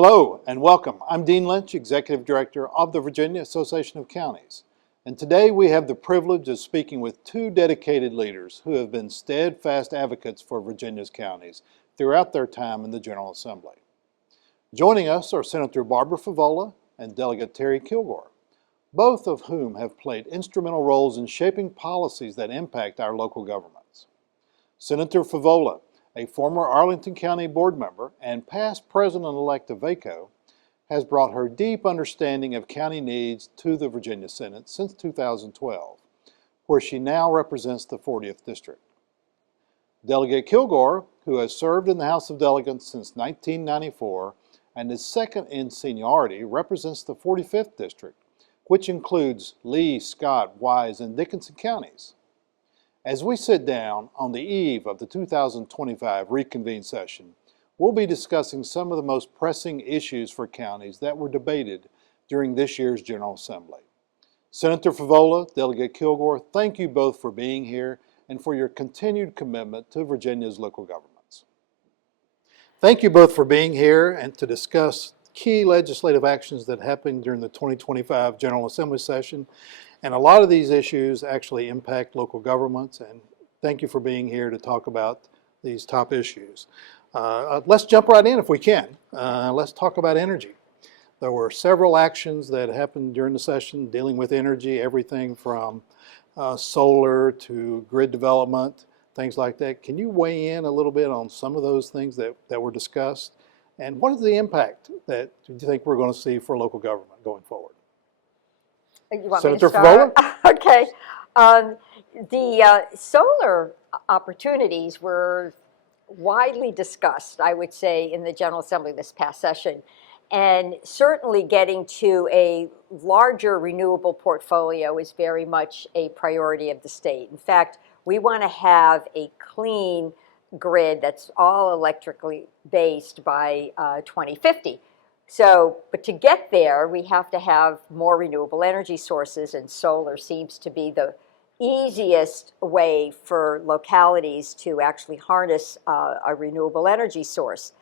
Hello and welcome. I'm Dean Lynch, Executive Director of the Virginia Association of Counties. And today we have the privilege of speaking with two dedicated leaders who have been steadfast advocates for Virginia's counties throughout their time in the General Assembly. Joining us are Senator Barbara Favola and Delegate Terry Kilgore, both of whom have played instrumental roles in shaping policies that impact our local governments. Senator Favola, a former Arlington County board member and past president-elect of VACo, has brought her deep understanding of county needs to the Virginia Senate since 2012, where she now represents the 40th District. Delegate Kilgore, who has served in the House of Delegates since 1994 and is second in seniority, represents the 45th District, which includes Lee, Scott, Wise, and Dickinson counties. As we sit down on the eve of the 2025 Reconvened Session, we'll be discussing some of the most pressing issues for counties that were debated during this year's General Assembly. Senator Favola, Delegate Kilgore, thank you both for being here and for your continued commitment to Virginia's local governments. Thank you both for being here and to discuss key legislative actions that happened during the 2025 General Assembly session. And a lot of these issues actually impact local governments, and thank you for being here to talk about these top issues. Let's jump right in if we can. Let's talk about energy. There were several actions that happened during the session dealing with energy, everything from solar to grid development, things like that. Can you weigh in a little bit on some of those things that were discussed? And what is the impact that you think we're going to see for local government going forward? You want Senator me to start? Favola? Okay. The solar opportunities were widely discussed, I would say, in the General Assembly this past session. And certainly getting to a larger renewable portfolio is very much a priority of the state. In fact, we want to have a clean grid that's all electrically based by 2050. But to get there, we have to have more renewable energy sources, and solar seems to be the easiest way for localities to actually harness a renewable energy source.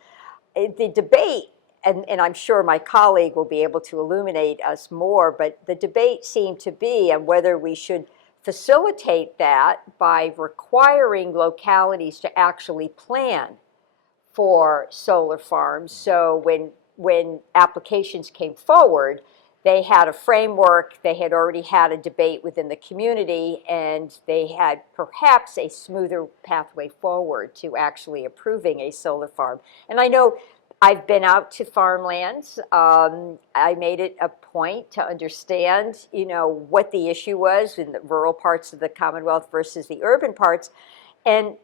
The debate, and I'm sure my colleague will be able to illuminate us more, but the debate seemed to be on whether we should facilitate that by requiring localities to actually plan for solar farms. So when applications came forward, they had a framework, they had already had a debate within the community, and they had perhaps a smoother pathway forward to actually approving a solar farm. And I know I've been out to farmlands. I made it a point to understand, what the issue was in the rural parts of the Commonwealth versus the urban parts. And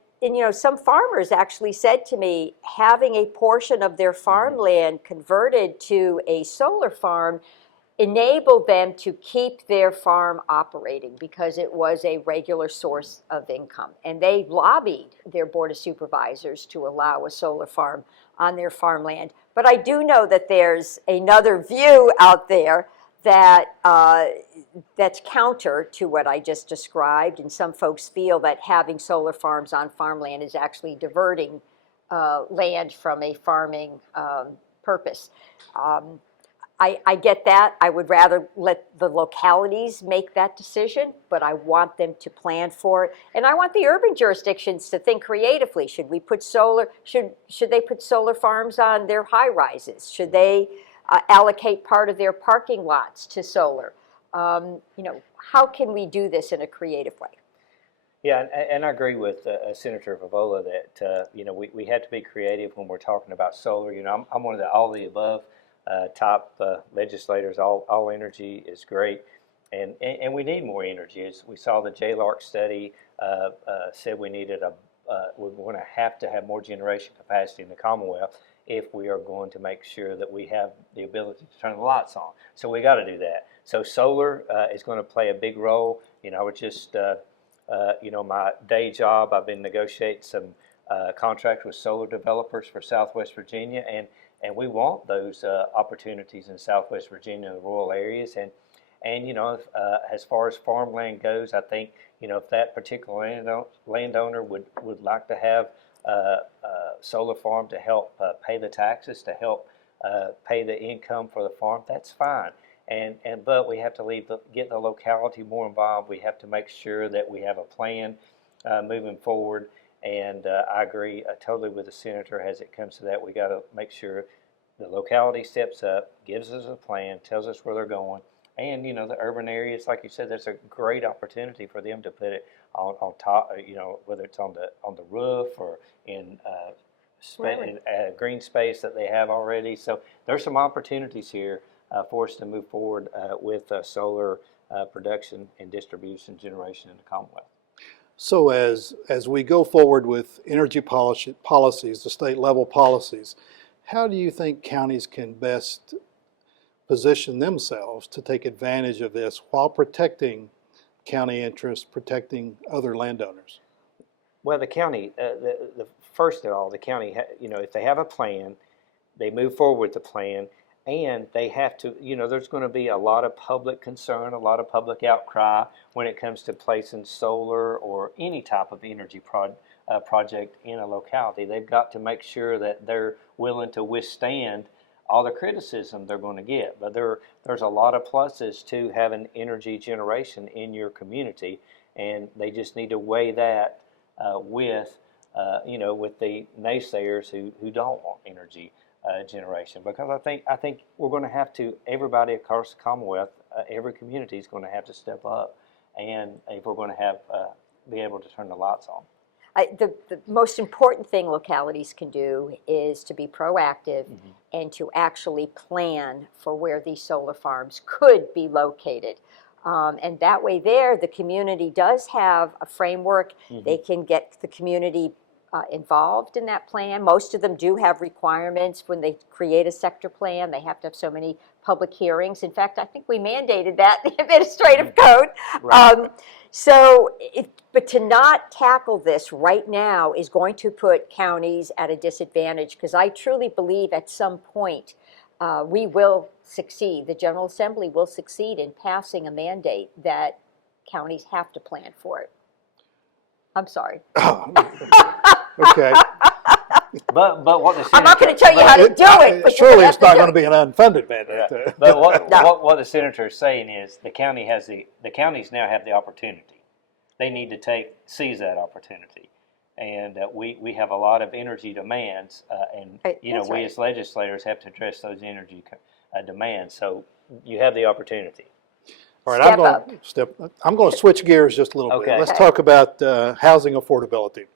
some farmers actually said to me, having a portion of their farmland converted to a solar farm enabled them to keep their farm operating because it was a regular source of income. And they lobbied their Board of Supervisors to allow a solar farm on their farmland. But I do know that there's another view out there that that's counter to what I just described, and some folks feel that having solar farms on farmland is actually diverting land from a farming purpose. I get that. I would rather let the localities make that decision, but I want them to plan for it. And I want the urban jurisdictions to think creatively. Should we put solar, should they put solar farms on their high rises? Should they allocate part of their parking lots to solar? How can we do this in a creative way? Yeah, and I agree with Senator Favola that we have to be creative when we're talking about solar. I'm one of the all the above top legislators. All energy is great, and we need more energy. As we saw, the JLARC study said we needed we're going to have more generation capacity in the Commonwealth if we are going to make sure that we have the ability to turn the lights on. So we got to do that. So solar is going to play a big role. I was just, my day job, I've been negotiating some contracts with solar developers for Southwest Virginia, and we want those opportunities in Southwest Virginia, in the rural areas. And as far as farmland goes, I think, if that particular landowner would like to have solar farm to help pay the taxes, to help pay the income for the farm, that's fine. But we have to get the locality more involved. We have to make sure that we have a plan moving forward. And I agree totally with the senator as it comes to that. We got to make sure the locality steps up, gives us a plan, tells us where they're going. And, the urban areas, like you said, that's a great opportunity for them to put it on top, whether it's on the roof or in green space that they have already. So there's some opportunities here for us to move forward with solar production and distribution generation in the Commonwealth. So as we go forward with energy policies, the state level policies, how do you think counties can best position themselves to take advantage of this while protecting county interests, protecting other landowners? Well, the county, first of all, the county, if they have a plan, they move forward with the plan, and they have to, there's going to be a lot of public concern, a lot of public outcry when it comes to placing solar or any type of energy project in a locality. They've got to make sure that they're willing to withstand all the criticism they're going to get. But there's a lot of pluses to having energy generation in your community, and they just need to weigh that with the naysayers who don't want energy generation. Because I think we're going to have to, everybody across the Commonwealth, every community is going to have to step up, and if we're going to be able to turn the lights on. The most important thing localities can do is to be proactive and to actually plan for where these solar farms could be located. And that way the community does have a framework. They can get the community involved in that plan. Most of them do have requirements when they create a sector plan. They have to have so many public hearings. In fact, I think we mandated that in the administrative code. Right. But to not tackle this right now is going to put counties at a disadvantage, because I truly believe at some point we will succeed. The General Assembly will succeed in passing a mandate that counties have to plan for it. I'm sorry. Okay. But what the senator, I'm not going to tell you how to do it. But surely it's not going to be an unfunded mandate. Yeah. But what the senator is saying is the counties now have the opportunity. They need to seize that opportunity, and we have a lot of energy demands, and we as legislators have to address those energy demands. So you have the opportunity. All right, I'm going to switch gears just a little bit. Let's talk about housing affordability.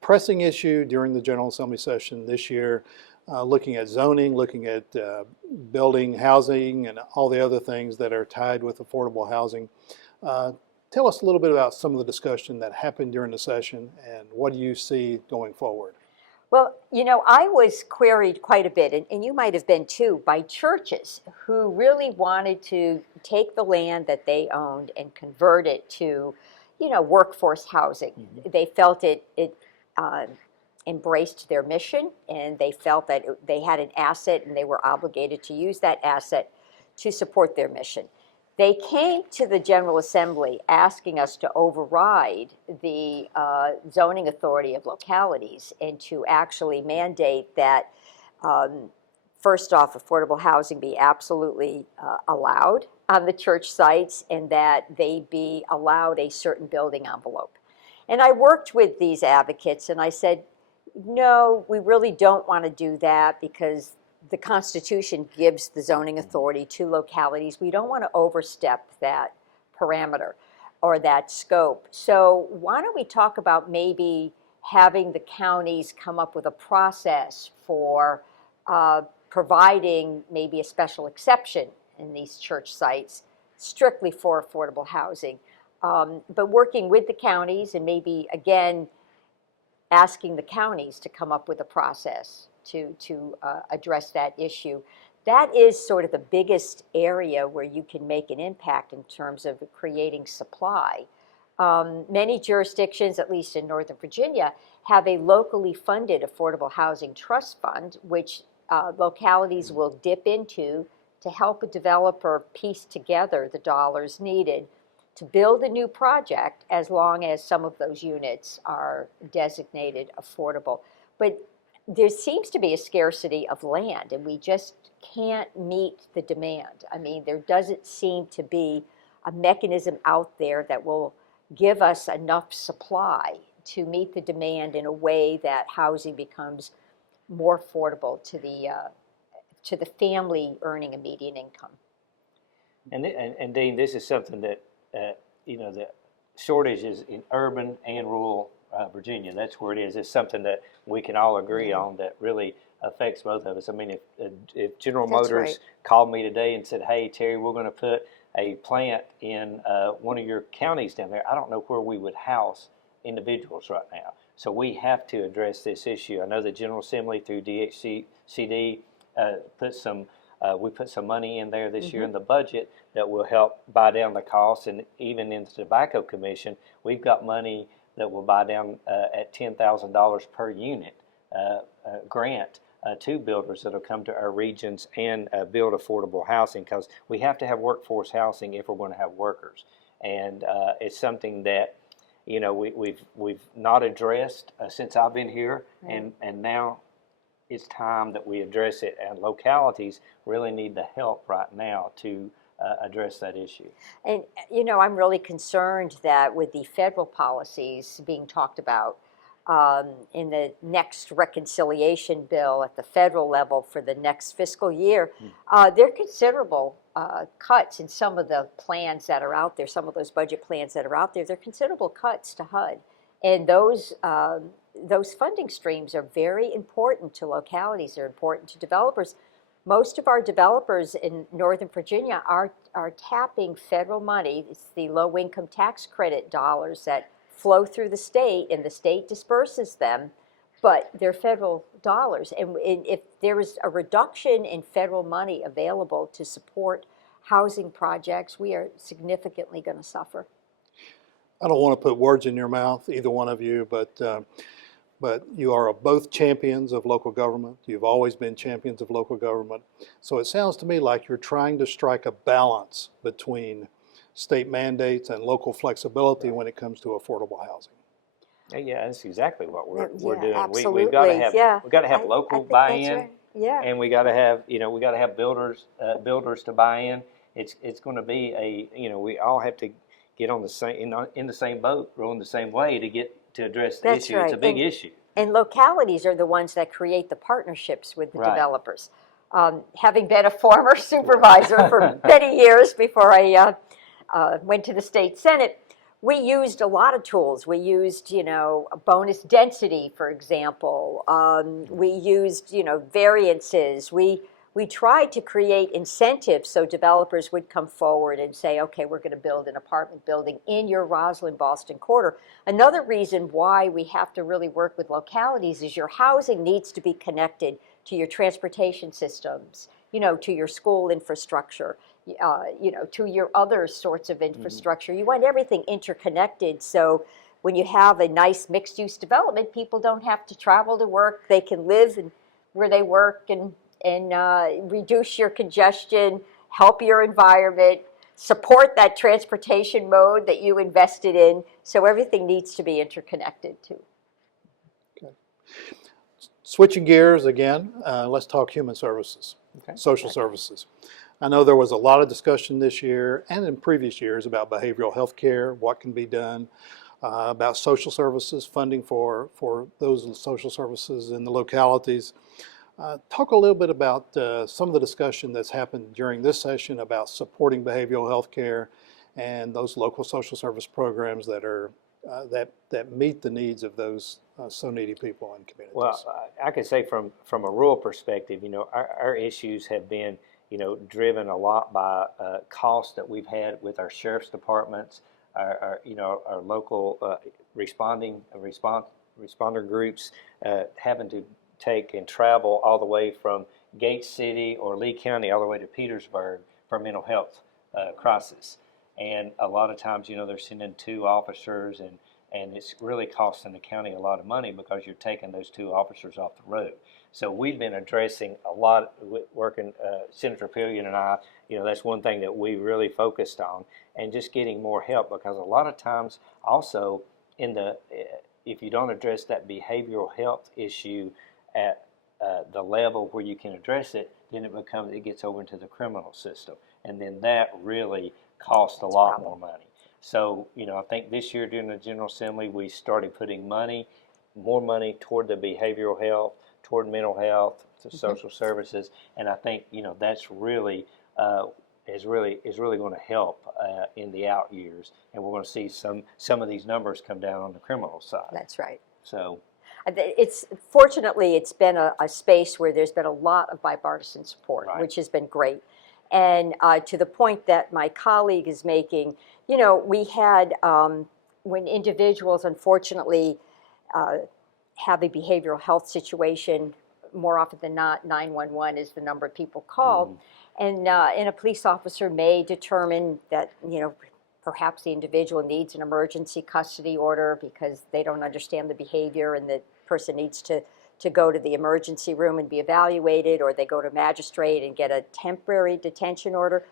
Pressing issue during the General Assembly session this year, looking at zoning, looking at building housing and all the other things that are tied with affordable housing. Tell us a little bit about some of the discussion that happened during the session, and what do you see going forward? Well, I was queried quite a bit, and you might have been too, by churches who really wanted to take the land that they owned and convert it to, workforce housing. They felt it embraced their mission, and they felt that they had an asset and they were obligated to use that asset to support their mission. They came to the General Assembly asking us to override the zoning authority of localities and to actually mandate that, first off, affordable housing be absolutely allowed on the church sites, and that they be allowed a certain building envelope. And I worked with these advocates, and I said, no, we really don't want to do that, because the Constitution gives the zoning authority to localities. We don't want to overstep that parameter or that scope. So why don't we talk about maybe having the counties come up with a process for providing maybe a special exception in these church sites strictly for affordable housing, but working with the counties and maybe, again, asking the counties to come up with a process to address that issue. That is sort of the biggest area where you can make an impact in terms of creating supply. Many jurisdictions, at least in Northern Virginia, have a locally funded affordable housing trust fund, which localities will dip into to help a developer piece together the dollars needed to build a new project, as long as some of those units are designated affordable. But there seems to be a scarcity of land, and we just can't meet the demand. I mean, there doesn't seem to be a mechanism out there that will give us enough supply to meet the demand in a way that housing becomes more affordable to the family earning a median income. And Dean, this is something that the shortages in urban and rural Virginia. That's where it is. It's something that we can all agree on that really affects both of us. I mean, if General Motors called me today and said, "Hey, Terry, we're going to put a plant in one of your counties down there," I don't know where we would house individuals right now. So we have to address this issue. I know the General Assembly through DHCD we put some money in there this year in the budget that will help buy down the costs, and even in the Tobacco Commission, we've got money that will buy down at $10,000 per unit grant to builders that will come to our regions and build affordable housing, because we have to have workforce housing if we're going to have workers. And it's something that we've not addressed since I've been here, and now it's time that we address it, and localities really need the help right now to address that issue. And, I'm really concerned that with the federal policies being talked about in the next reconciliation bill at the federal level for the next fiscal year, there are considerable cuts in some of the plans that are out there, some of those budget plans that are out there. There are considerable cuts to HUD. And those funding streams are very important to localities, they're important to developers. Most of our developers in Northern Virginia are tapping federal money. It's the low-income tax credit dollars that flow through the state, and the state disperses them, but they're federal dollars. And if there is a reduction in federal money available to support housing projects, we are significantly going to suffer. I don't want to put words in your mouth, either one of you, but you are both champions of local government. You've always been champions of local government. So it sounds to me like you're trying to strike a balance between state mandates and local flexibility when it comes to affordable housing. Yeah, that's exactly what we're doing. Absolutely. We've got to have local buy-in, right. Yeah. and we got to have builders to buy in. It's going to be we all have to get on the same in the same boat, rowing the same way to address the issue. Right. It's a big issue. And localities are the ones that create the partnerships with the developers. Having been a former supervisor for many years before I went to the state Senate, we used a lot of tools. We used, bonus density, for example. We used, variances. We tried to create incentives so developers would come forward and say, okay, we're going to build an apartment building in your Roslyn-Boston corridor. Another reason why we have to really work with localities is your housing needs to be connected to your transportation systems, to your school infrastructure, to your other sorts of infrastructure. You want everything interconnected, so when you have a nice mixed-use development, people don't have to travel to work. They can live where they work and reduce your congestion, help your environment, support that transportation mode that you invested in. So everything needs to be interconnected too. Okay. Switching gears again, let's talk human services, social services. I know there was a lot of discussion this year and in previous years about behavioral health care, what can be done, about social services, funding for those social services in the localities. Talk a little bit about some of the discussion that's happened during this session about supporting behavioral health care and those local social service programs that are that meet the needs of those so needy people and communities. Well, I can say from a rural perspective, our issues have been driven a lot by costs that we've had with our sheriff's departments, our local responder groups having to take and travel all the way from Gates City or Lee County all the way to Petersburg for mental health crisis. And a lot of times, they're sending 2 officers, and it's really costing the county a lot of money because you're taking those 2 officers off the road. So we've been addressing a lot, working, Senator Pillion and I, that's one thing that we really focused on, and just getting more help, because a lot of times also if you don't address that behavioral health issue at the level where you can address it, then it gets over into the criminal system, and then that really costs a lot more money. So, I think this year during the General Assembly, we started putting more money toward the behavioral health, toward mental health, to social services, and I think that's really is really going to help in the out years, and we're going to see some of these numbers come down on the criminal side. That's right. So. Fortunately, it's been a space where there's been a lot of bipartisan support, Right. which has been great. And to the point that my colleague is making, we had, when individuals unfortunately have a behavioral health situation, more often than not, 911 is the number of people called. And a police officer may determine that, perhaps the individual needs an emergency custody order because they don't understand the behavior and the person needs to go to the emergency room and be evaluated, or they go to magistrate and get a temporary detention order.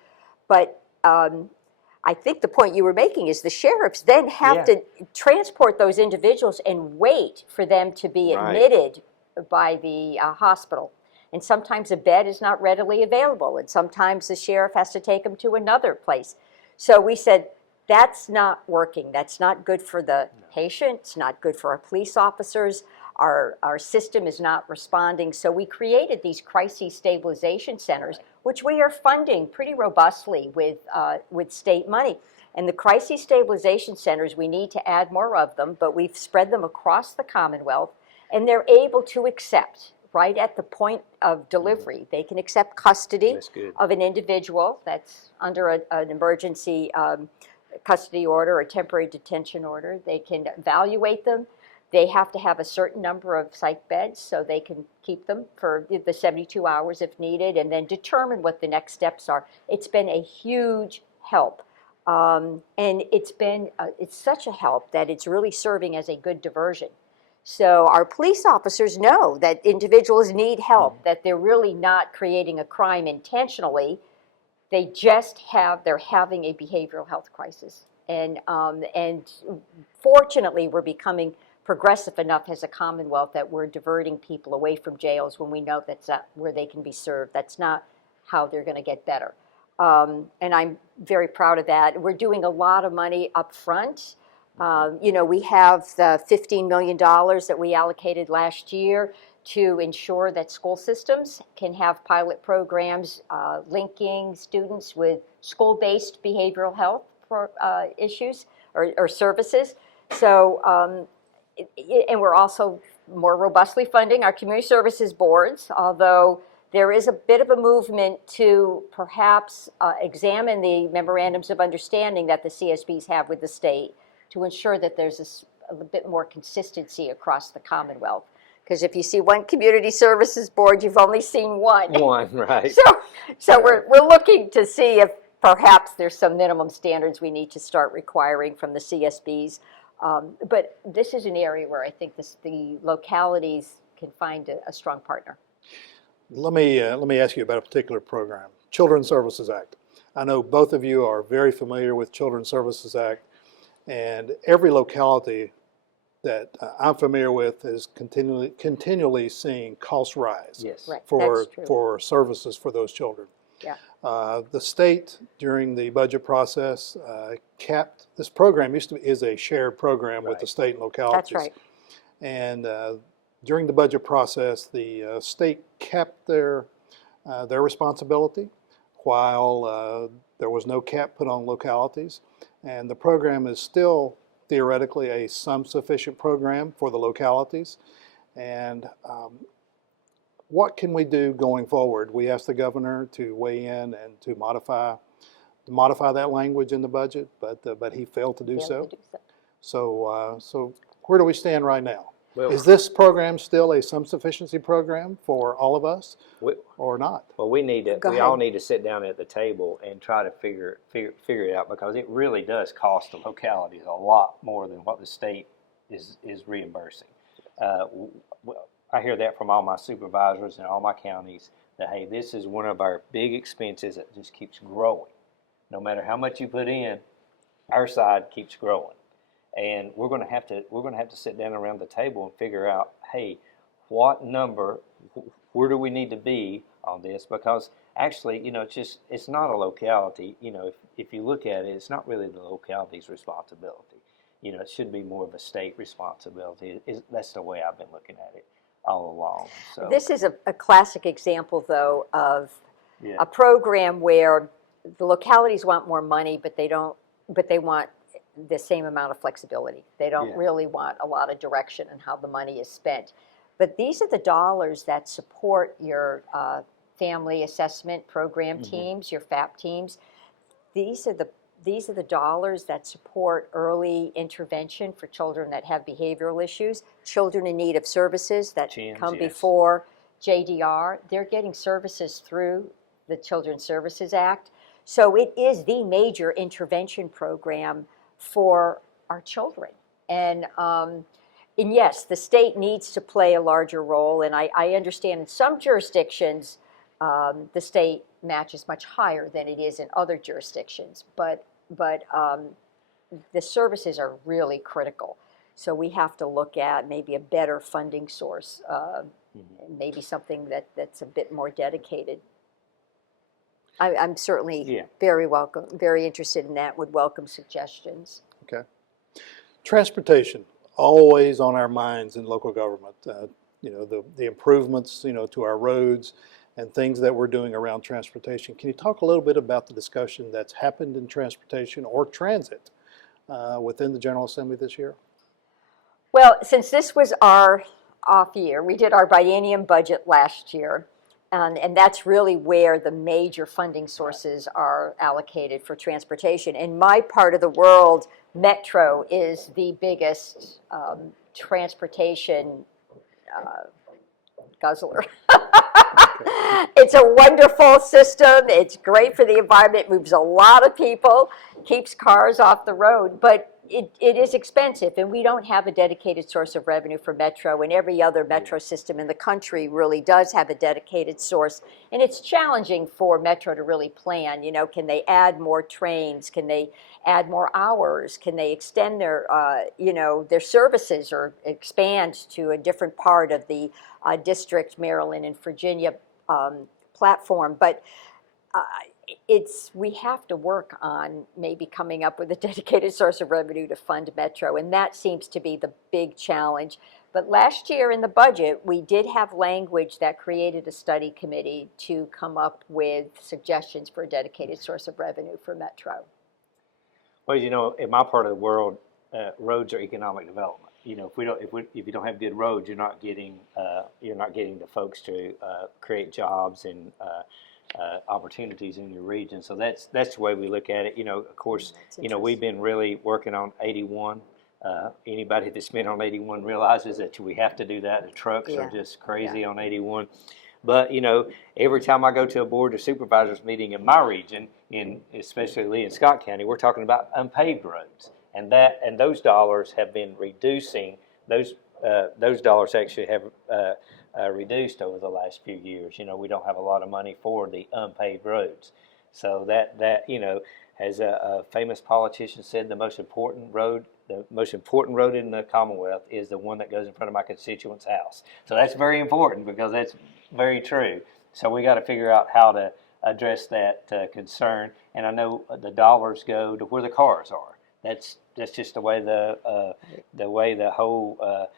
But I think the point you were making is the sheriffs then have to transport those individuals and wait for them to be admitted by the hospital. And sometimes a bed is not readily available, and sometimes the sheriff has to take them to another place. So we said, that's not working. That's not good for the patient. It's not good for our police officers. Our system is not responding. So we created these crisis stabilization centers, which we are funding pretty robustly with state money. And the crisis stabilization centers, we need to add more of them, but we've spread them across the Commonwealth, and they're able to accept right at the point of delivery. They can accept custody of an individual that's under an emergency custody order or temporary detention order. They can evaluate them. They have to have a certain number of psych beds so they can keep them for the 72 hours if needed, and then determine what the next steps are. It's been a huge help. And it's such a help that it's really serving as a good diversion. So our police officers know that individuals need help, that they're really not creating a crime intentionally. They're having a behavioral health crisis. And fortunately, we're becoming progressive enough as a Commonwealth that we're diverting people away from jails when we know that's not where they can be served. That's not how they're going to get better. And I'm very proud of that. We're doing a lot of money up front. We have the $15 million that we allocated last year to ensure that school systems can have pilot programs linking students with school-based behavioral health issues or services. So, and we're also more robustly funding our community services boards, although there is a bit of a movement to perhaps examine the memorandums of understanding that the CSBs have with the state to ensure that there's a bit more consistency across the Commonwealth. Because if you see one community services board, you've only seen one. One, right. So we're looking to see if perhaps there's some minimum standards we need to start requiring from the CSBs. But this is an area where I think the localities can find a strong partner. Let me ask you about a particular program, Children's Services Act. I know both of you are very familiar with Children's Services Act, and every locality that I'm familiar with is continually seeing costs rise for services for those children. Yeah. The state, during the budget process, capped this program. Is a shared program with the state and localities. That's right. And during the budget process, the state kept their responsibility, while there was no cap put on localities. And the program is still theoretically a sum sufficient program for the localities. And what can we do going forward? We asked the governor to weigh in and to modify that language in the budget, but he failed to do so. So where do we stand right now? Well, is this program still a sum sufficiency program for all of us, or not? Well, we all need to sit down at the table and try to figure it out, because it really does cost the localities a lot more than what the state is reimbursing. I hear that from all my supervisors in all my counties, that hey, this is one of our big expenses that just keeps growing. No matter how much you put in, our side keeps growing. And we're going to have to sit down around the table and figure out, hey, what number where do we need to be on this? Because actually, it's not a locality. If you look at it, it's not really the locality's responsibility. It should be more of a state responsibility. That's the way I've been looking at it all along. So This is a classic example, though, of yeah. a program where the localities want more money, but they want the same amount of flexibility. They don't really want a lot of direction in how the money is spent. But these are the dollars that support your family assessment program teams, your FAP teams. These are the dollars that support early intervention for children that have behavioral issues, children in need of services that come before JDR. They're getting services through the Children's Services Act. So it is the major intervention program for our children. And yes, the state needs to play a larger role. And I understand in some jurisdictions, the state match is much higher than it is in other jurisdictions. But the services are really critical. So we have to look at maybe a better funding source, maybe something that's a bit more dedicated. I'm certainly very interested in that, would welcome suggestions. Okay. Transportation, always on our minds in local government. The improvements, to our roads and things that we're doing around transportation. Can you talk a little bit about the discussion that's happened in transportation or transit within the General Assembly this year? Well, since this was our off year, we did our biennium budget last year, and that's really where the major funding sources are allocated for transportation. In my part of the world, Metro is the biggest transportation guzzler. It's a wonderful system. It's great for the environment, moves a lot of people, keeps cars off the road, but it is expensive, and we don't have a dedicated source of revenue for Metro, and every other Metro system in the country really does have a dedicated source, and it's challenging for Metro to really plan. Can they add more trains? Can they add more hours? Can they extend their their services or expand to a different part of the District, Maryland, and Virginia platform? But we have to work on maybe coming up with a dedicated source of revenue to fund Metro, and that seems to be the big challenge. But last year in the budget, we did have language that created a study committee to come up with suggestions for a dedicated source of revenue for Metro. Well, in my part of the world, roads are economic development. If you don't have good roads, you're not getting the folks to create jobs and opportunities in your region. So that's the way we look at it. Of course, we've been really working on 81. Anybody that's been on 81 realizes that we have to do that. The trucks are just crazy on 81. But every time I go to a board of supervisors meeting in my region, especially Lee and Scott County, we're talking about unpaved roads, and those dollars have been reducing. Those dollars actually have reduced over the last few years. We don't have a lot of money for the unpaved roads. So that as a famous politician said, the most important road in the Commonwealth is the one that goes in front of my constituent's house. So that's very important, because that's very true. So we got to figure out how to address that concern. And I know the dollars go to where the cars are. That's just the way the whole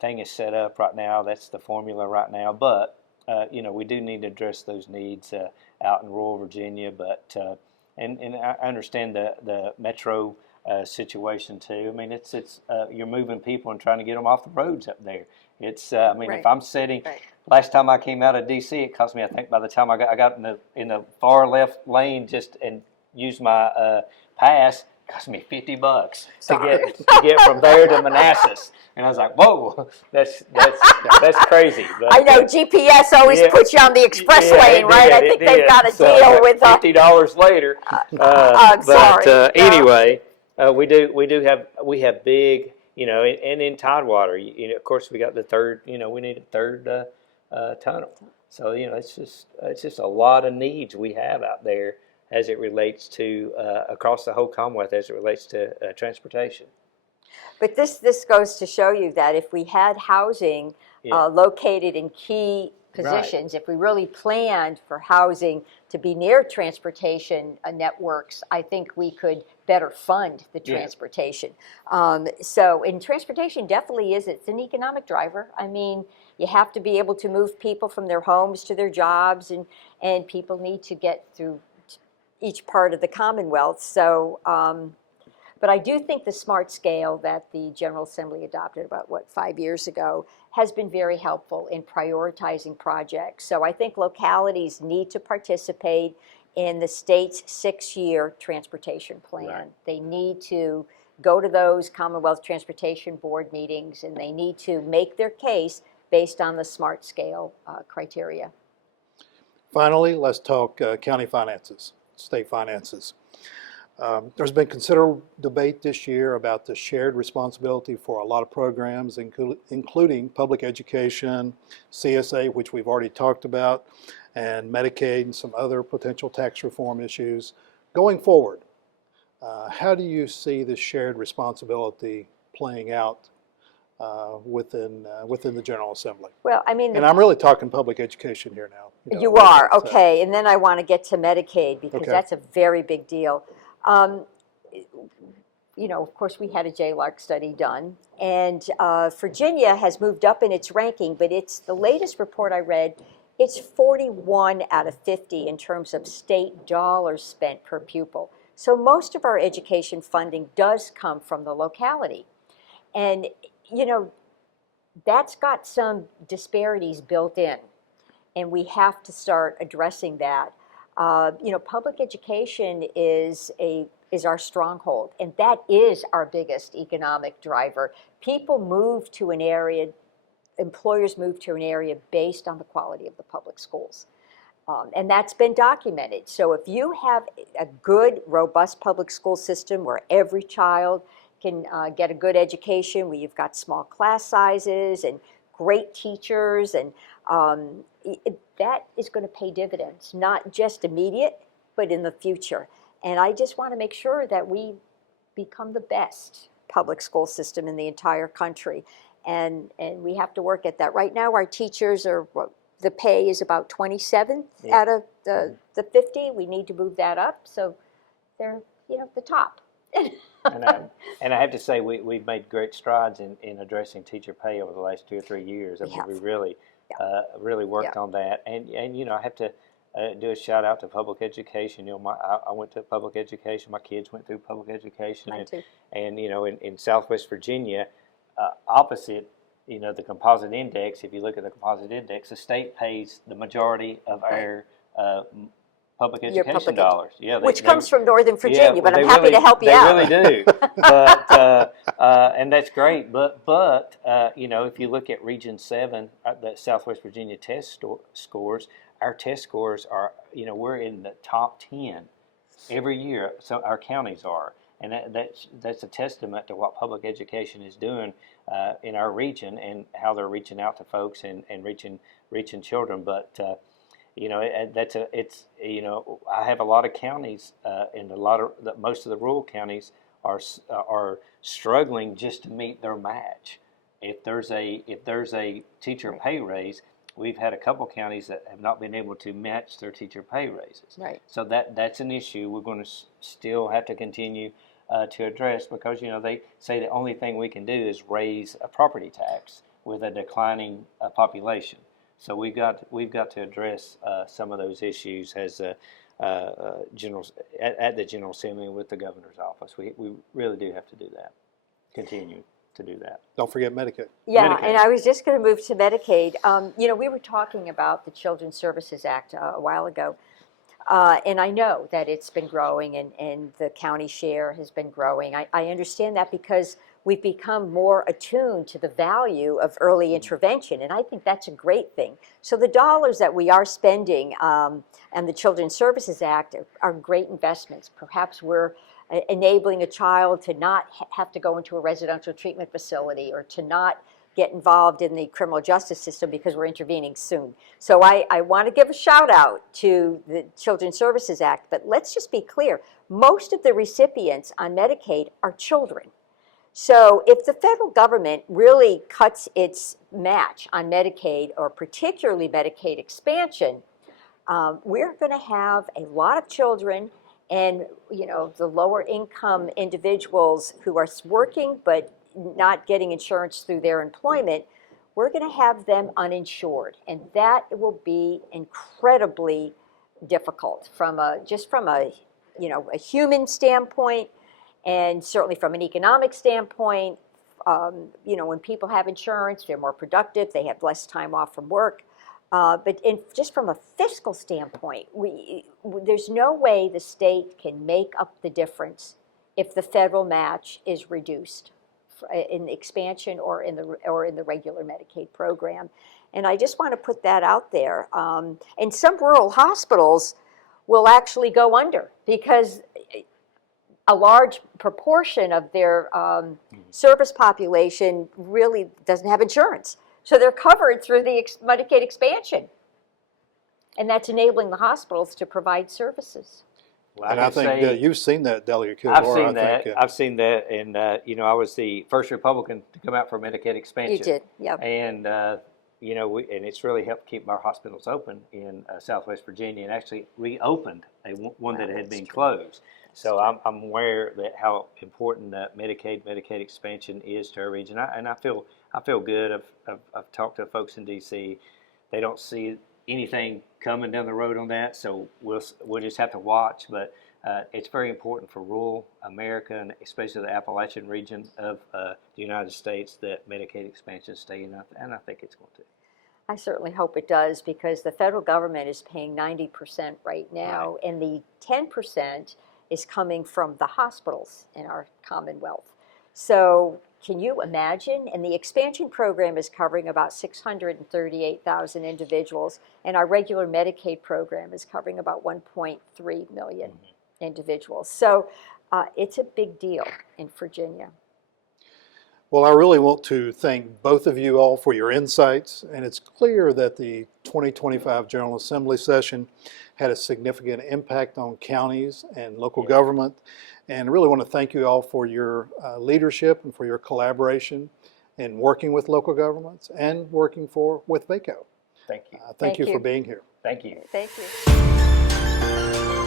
thing is set up right now. That's the formula right now. But we do need to address those needs out in rural Virginia. But and I understand the Metro situation too. I mean, it's you're moving people and trying to get them off the roads up there. It's if I'm sitting. Last time I came out of D.C., it cost me, I think, by the time I got in the far left lane and used my pass, it cost me $50 to get from there to Manassas. And I was like, whoa, that's crazy. But, I know GPS always puts you on the express lane, right? I think they've got a deal with $50 later. I'm sorry. Anyway, we have big, and in Tidewater, of course, we got the third. We need a third tunnel. So it's just a lot of needs we have out there as it relates to across the whole Commonwealth as it relates to transportation. But this goes to show you that if we had housing located in key positions. If we really planned for housing to be near transportation networks, I think we could better fund the transportation. And transportation definitely it's an economic driver. I mean, you have to be able to move people from their homes to their jobs, and people need to get through each part of the Commonwealth. So, but I do think the SMART scale that the General Assembly adopted about, 5 years ago, has been very helpful in prioritizing projects. So I think localities need to participate in the state's 6-year transportation plan. Right. They need to go to those Commonwealth Transportation Board meetings, and they need to make their case based on the SMART scale criteria. Finally, let's talk county finances, state finances. There's been considerable debate this year about the shared responsibility for a lot of programs, including public education, CSA, which we've already talked about, and Medicaid and some other potential tax reform issues. Going forward, how do you see the shared responsibility playing out within the General Assembly? Well, I mean, And I'm really talking public education here now. you are, okay. And then I want to get to Medicaid, because Okay. that's a very big deal. Of course, we had a JLARC study done, and Virginia has moved up in its ranking, but it's the latest report I read, it's 41 out of 50 in terms of state dollars spent per pupil. So most of our education funding does come from the locality. And, that's got some disparities built in, and we have to start addressing that. Public education is our stronghold, and that is our biggest economic driver. People move to an area, employers move to an area based on the quality of the public schools. And that's been documented. So if you have a good, robust public school system where every child can get a good education, where you've got small class sizes and great teachers, and that is going to pay dividends, not just immediate, but in the future. And I just want to make sure that we become the best public school system in the entire country. And we have to work at that. Right now, our teachers the pay is about 27th out of the 50. We need to move that up, so they're, the top. And I have to say, we've made great strides in addressing teacher pay over the last 2 or 3 years. I mean, we really worked on that. And I have to do a shout out to public education. I went to public education. My kids went through public education. Mine too. And in Southwest Virginia, opposite the composite index, if you look at the composite index, the state pays the majority of our public education dollars. Which comes from Northern Virginia, but I'm happy really, to help you out. They really do. But and that's great. But if you look at Region 7, the Southwest Virginia test scores, our test scores are, we're in the top 10 every year. So our counties are. And that's a testament to what public education is doing in our region, and how they're reaching out to folks and reaching children. But I have a lot of counties, and most of the rural counties are struggling just to meet their match. If there's a teacher pay raise, we've had a couple counties that have not been able to match their teacher pay raises. Right. So that's an issue we're going to still have to continue to address, because they say the only thing we can do is raise a property tax with a declining population. So we've got to address some of those issues as at the General Assembly with the governor's office. We really do have to do that. Continue to do that. Don't forget Medicaid. Yeah, Medicaid. And I was just going to move to Medicaid. We were talking about the Children's Services Act a while ago. And I know that it's been growing, and the county share has been growing. I understand that because we've become more attuned to the value of early intervention, and I think that's a great thing. So the dollars that we are spending and the Children's Services Act are great investments. Perhaps we're enabling a child to not have to go into a residential treatment facility, or to not get involved in the criminal justice system because we're intervening soon. So I want to give a shout out to the Children's Services Act, but let's just be clear. Most of the recipients on Medicaid are children. So if the federal government really cuts its match on Medicaid, or particularly Medicaid expansion, we're going to have a lot of children and, the lower income individuals who are working but not getting insurance through their employment. We're going to have them uninsured, and that will be incredibly difficult from a human standpoint, and certainly from an economic standpoint. When people have insurance, they're more productive, they have less time off from work. But just from a fiscal standpoint, there's no way the state can make up the difference if the federal match is reduced in the expansion or in the regular Medicaid program. And I just want to put that out there. And some rural hospitals will actually go under because a large proportion of their service population really doesn't have insurance. So they're covered through the Medicaid expansion. And that's enabling the hospitals to provide services. Well, And I think that you've seen that, Delegate Kilgore. I've seen that, and I was the first Republican to come out for Medicaid expansion. You did, yeah. And and it's really helped keep our hospitals open in Southwest Virginia, and actually reopened one that had been closed. So I'm aware that how important Medicaid expansion is to our region, and I feel good. I've talked to folks in D.C. They don't see anything coming down the road on that, so we'll just have to watch. But it's very important for rural America, and especially the Appalachian region of the United States, that Medicaid expansion stay in, and I think it's going to. I certainly hope it does, because the federal government is paying 90% right now, and the 10% is coming from the hospitals in our Commonwealth. So can you imagine? And the expansion program is covering about 638,000 individuals, and our regular Medicaid program is covering about 1.3 million individuals. So it's a big deal in Virginia. Well, I really want to thank both of you all for your insights, and it's clear that the 2025 General Assembly session had a significant impact on counties and local government, and I really want to thank you all for your leadership and for your collaboration in working with local governments and working with VACo. Thank you. Thank you for being here. Thank you. Thank you.